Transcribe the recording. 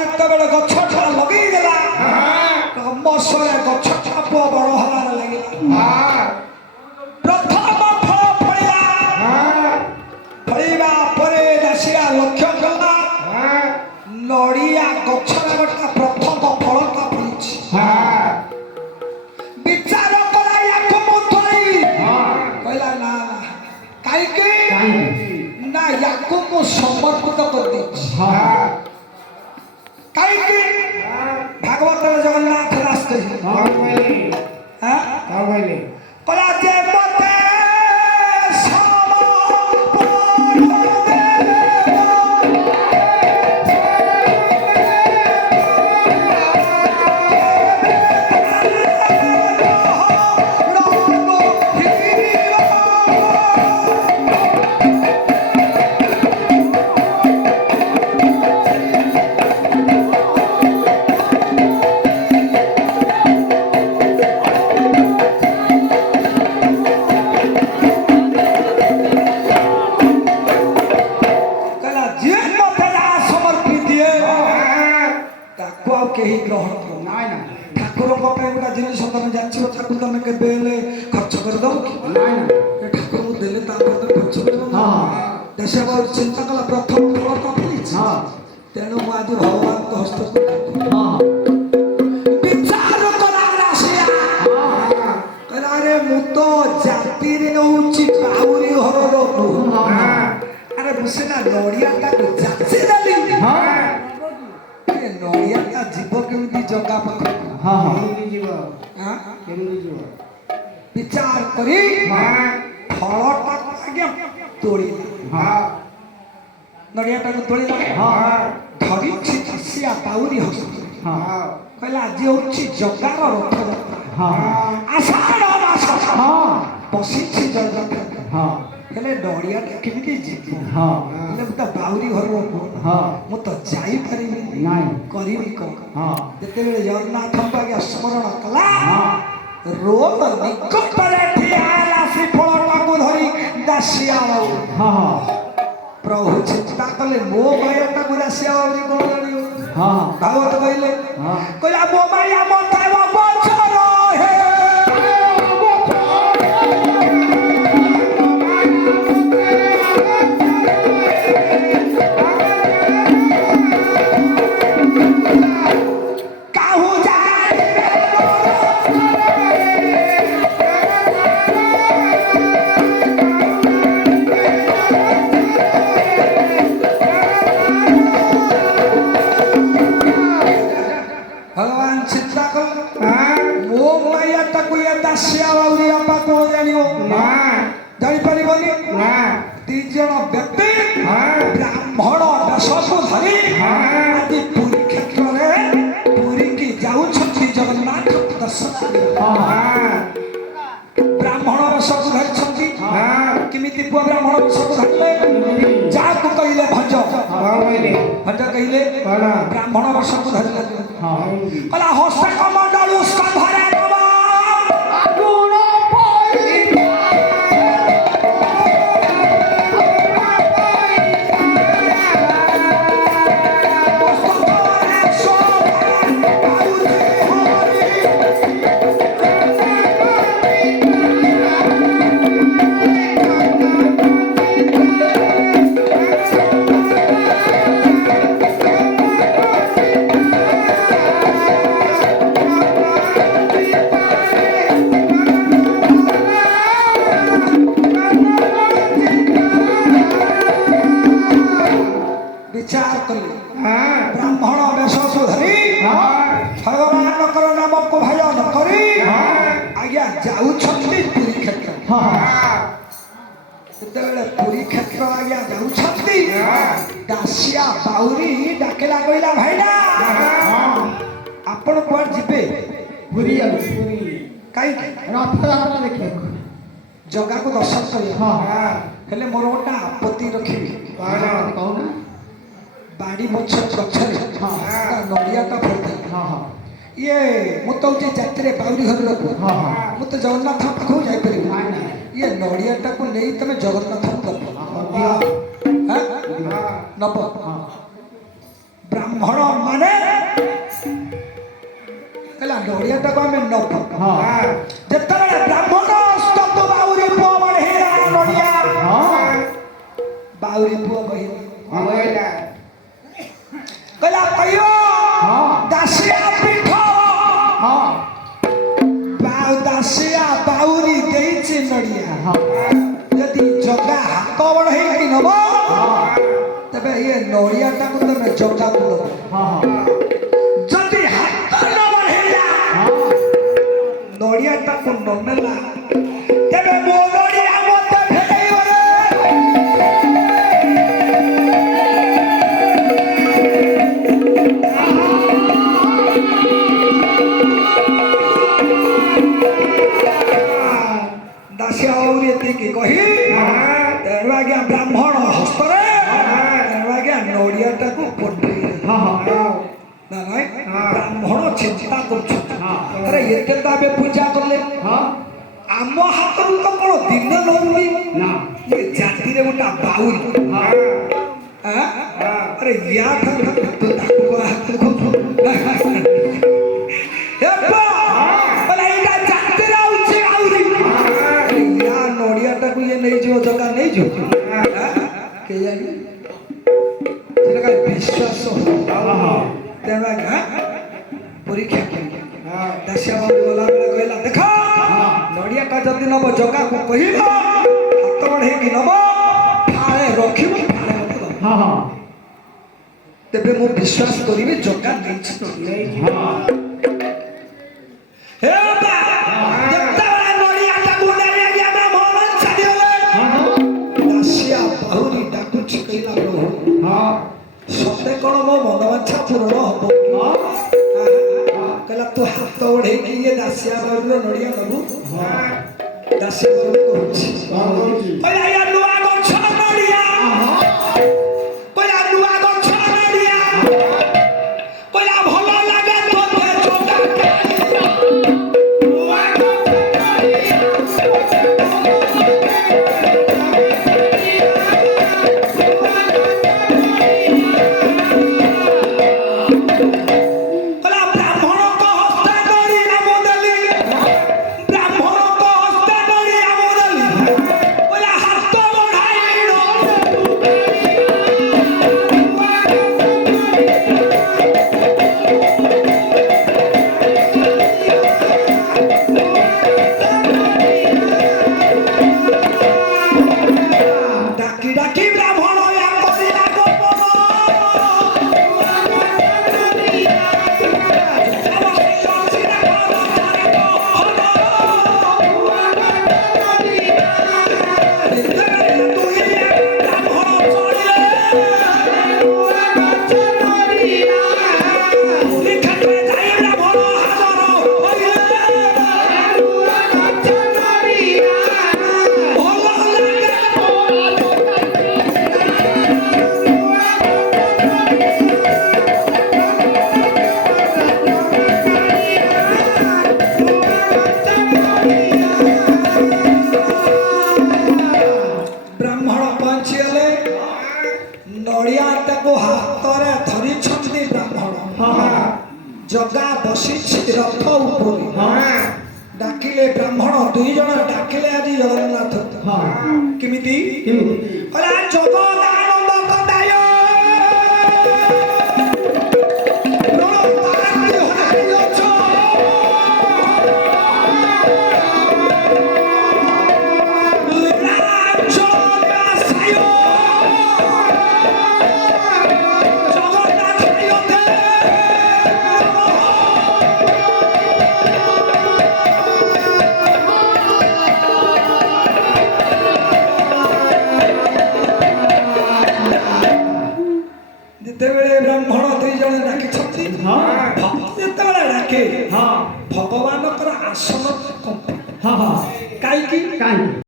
ଯେତେବେଳେ ଗଛଟା ଲଗେଇଦେଲା ମଶରେ ଗଛଟା ବଡ଼ ହବାର ଲାଗିଲା। ପ୍ରଥମ ଫଳ ଫଳିଲା। ଫଳିବା ପରେ ଦାସିଆ ଲକ୍ଷ୍ୟ କଲା ନଡ଼ିଆ ଗଛରେ ଗୋଟେ ପ୍ରଥମ ଫଳଟା ଫଳିଛି। ବିଚାର କଲା ୟାକୁ ମୁଁ ଧରି କହିଲା ନା କାହିଁକି ନା ୟାକୁ ମୁଁ ସମର୍ପିତ କରିଦେଇଛି। କାହିଁକି ଭାଗବତରେ ଜଗନ୍ନାଥ ଦାସ କହିଲା ଯେ ମତେ କେହି ଗ୍ରହଣ କର ଠାକୁରଙ୍କ ପାଇଁ ଗୋଟେ ଜିନିଷ ତମେ ଯାଚିବ ତାକୁ ତମେ କେବେ ହେଲେ ଖର୍ଚ୍ଚ କରିଦବ କି? ଠାକୁରଙ୍କୁ ଦେଲେ ତାପରେ ତମେ ଖର୍ଚ୍ଚ କରିଦବ। ଦେଶ ଚିନ୍ତା କଲା ପ୍ରଥମ ଫଳ ତ ଫଳିଛି, ତେଣୁ ମୁଁ ଆଜି ଭଗବାନଙ୍କ ହସ୍ତକୁ ବିଚାର କଲା ଦାସିଆ କହିଲା ଆରେ ମୁଁ ତ ଜାତିରେ ନଉଛି ବାଉରି ଘରର ବୋହୂ। ଆରେ ମୁଁ ସିନା ନଡ଼ିଆଟାକୁ ଯାଚି ଦେଲି, ନଡ଼ିଆଟା ଯିବ କେମିତି ଜଗା ପାଖକୁ? ବିଚାର କରି ଫଳଟାକୁ ଆଜ୍ଞା ତୋଳିଲା। ନଡ଼ିଆଟାକୁ ତୋଳିଲା ଧରିଛି ଦାସିଆ ବାଉରି ହସ୍ତରେ କହିଲା ଆଜି ହଉଛି ଜଗାର ରଥଯାତ୍ରା, ଆଷାଢ଼ ମାସ ବସିଛି ଜଗନ୍ନାଥ। ହେଲେ ନଡ଼ିଆଟା କେମିତି ଯିବ? ହେଲେ ମୁଁ ତ ବାଉରି ଘରର ମୁଁ ତ ଯାଇପାରିବି ନାହିଁ, କରିବି କଣ? ଯେତେବେଳେ ଜଗନ୍ନାଥଙ୍କ ଆଜ୍ଞା ସ୍ମରଣ କଲା ରୋଗ ନିକଟରେ ଠିଆ ହେଲା ଶ୍ରୀଫଳଟାକୁ ଧରି ଦାସିଆ ବାଉରି। ପ୍ରଭୁ ଚିନ୍ତା କଲେ ମୋ ମାୟାଟାକୁ ଦାସିଆ ବାଉରି କଣ ଜାଣିବ? ଭାଗବତ କହିଲେ କହିଲା ମୋ ମାୟା ମତେ ବଚର ହେ ଦାସିଆ ବାଉରି ଆପା କଣ ଜାଣିବ? ଜାଣିପାରିବନି। ଦି ଜଣ ବ୍ୟକ୍ତି ବ୍ରାହ୍ମଣ ବେଶକୁ ଧରି ଆଜି ପୁରୀ କ୍ଷେତ୍ରରେ ପୁରୀକି ଯାଉଛନ୍ତି ଜଗନ୍ନାଥ ଦର୍ଶନ। ବ୍ରାହ୍ମଣ ବେଶକୁ ଧରିଛନ୍ତି। କେମିତି ପୁଅ ବ୍ରାହ୍ମଣ ବେଶକୁ ଧରିଲେ? ଯାହାକୁ କହିଲେ ଭଞ୍ଜ, ଭଞ୍ଜ କହିଲେ ବ୍ରାହ୍ମଣ ବେଶକୁ ଧରିଲେ କହିଲା ହସ୍ତ କମଣ୍ଡଳୁ ସ୍କନ୍ଧରେ ବ୍ରାହ୍ମଣ ବେଶକୁ ଧରି ଭଗବାନଙ୍କର ନାମକୁ ଭଜନ କରି ଆଜ୍ଞା ଯାଉଛନ୍ତି ପୁରୀ କ୍ଷେତ୍ର। ଯେତେବେଳେ ପୁରୀ କ୍ଷେତ୍ର ଆଜ୍ଞା ଯାଉଛନ୍ତି ଦାସିଆ ବାଉରି ଡାକିଲା କହିଲା ଭାଇନା ଆପଣ କୁଆଡେ ଯିବେ? ପୁରୀ ଯାଉଛି। କାହିଁକି? ରଥଯାତ୍ରା ଦେଖିବାକୁ, ଜଗାକୁ ଦର୍ଶନ କରିବା। ହେଲେ ମୋର ଗୋଟେ ଆପତ୍ତି ରଖିବି। କହୁନା। ବାଡ଼ି ପଛ ଗଛରେ ନଡ଼ିଆଟା ଫଳିଥିଲା। ଇଏ ମୁଁ ତ ହଉଛି ଜାତିରେ ବାଉରି ଘରର ପୁଅ, ମୁଁ ତ ଜଗନ୍ନାଥ ପାଖକୁ ଯାଇପାରିବି। ଇଏ ନଡ଼ିଆଟାକୁ ନେଇ ତମେ ଜଗନ୍ନାଥଙ୍କୁ ଦବ। ନବ। ବ୍ରାହ୍ମଣ ବ୍ରାହ୍ମଣ ମାନେ ହେଲା ନଡ଼ିଆଟାକୁ ଆମେ ନବ ଯେତେବେଳେ ବ୍ରାହ୍ମଣ ସ୍ତବ୍ଧ ବାଉରୀ ପୁଅ ବଢ଼େଇଲା ନଡ଼ିଆ ବାଉରୀ ପୁଅ କହିଲା କହିବ ଦାସିଆ ପୀଠ ଦାସିଆ ବାଉରୀ ଦେଇଛି ନଡ଼ିଆ ଯଦି ଜଗା ହାତ ବଢ଼େଇକି ନବ ତେବେ ଇଏ ନଡ଼ିଆଟାକୁ ତମେ ଜଗାକୁ ଦବ ଯଦି ହାତ ନ ବଢ଼େଇଲା ନଡ଼ିଆଟାକୁ ନ ନେଲା ତେବେ ମୋ ନଡ଼ିଆ ମତେ ଫେରେଇବ ରେ। ଦାସିଆ ବାଉରୀ ଏତିକି କହି ତେଣୁ ଆଜ୍ଞା ବ୍ରାହ୍ମଣ ହସ୍ତରେ ତେଣୁ ଆଜ୍ଞା ନଡ଼ିଆଟାକୁ ପଠେଇଲେ ବ୍ରାହ୍ମଣ ଚିନ୍ତା କରୁଛନ୍ତି ଆରେ ଏତେ ତ ଆମେ ପୂଜା କଲେ ଆମ ହାତରୁ ତ କଣ ଦିନ ନଉନି ଏ ଜାତିରେ ଗୋଟେ ବାଉରୀ ଆରେ ୟା ଠାରୁ ନଡ଼ିଆଟାକୁ ଇଏ ନେଇଯିବ ଜଗା ନେଇଯିବ କେଜାଣି ସେଟା ବିଶ୍ୱାସ ତେଣୁ ଆଜ୍ଞା ପରୀକ୍ଷା ଦାସିଆ ବାଉରୀ ଗଲାବେଳେ କହିଲା ଦେଖ ନଡ଼ିଆଟା ଯଦି ନବ ଜଗାକୁ କହିବ ହାତ ବଢ଼େଇକି ନବ ଫାଳେ ରଖିବ ଫାଳେ ମତେ ଦବ ତେବେ ମୁଁ ବିଶ୍ୱାସ କରିବି ଜଗା ନେଇଛି ଦାସିଆ ବାଉରୀ ଡାକୁଛି କହିଲା ପ୍ରଭୁ ସତେ କଣ ମୋ ମନବାଞ୍ଛା ପୂରଣ ହବ କହିଲା ତୁ ହାତ ବଢ଼େଇକି ଇଏ ଦାସିଆ ବାଉରୀର ନଡ଼ିଆ ନବୁ ଦାସିଆ ବାଉରୀ କହୁଛି କହିଲା ନୂଆ ଗଛ ନଡ଼ିଆ କହିଲା ନୂଆ ଗଛ ନଡ଼ିଆ କହିଲା ଭଲ ଲାଗେ ତୋତେ जगा बसी रथ डाकिले ब्राह्मण दुई जन डाकिले आज जगन्नाथ केमिति जगन्नाथ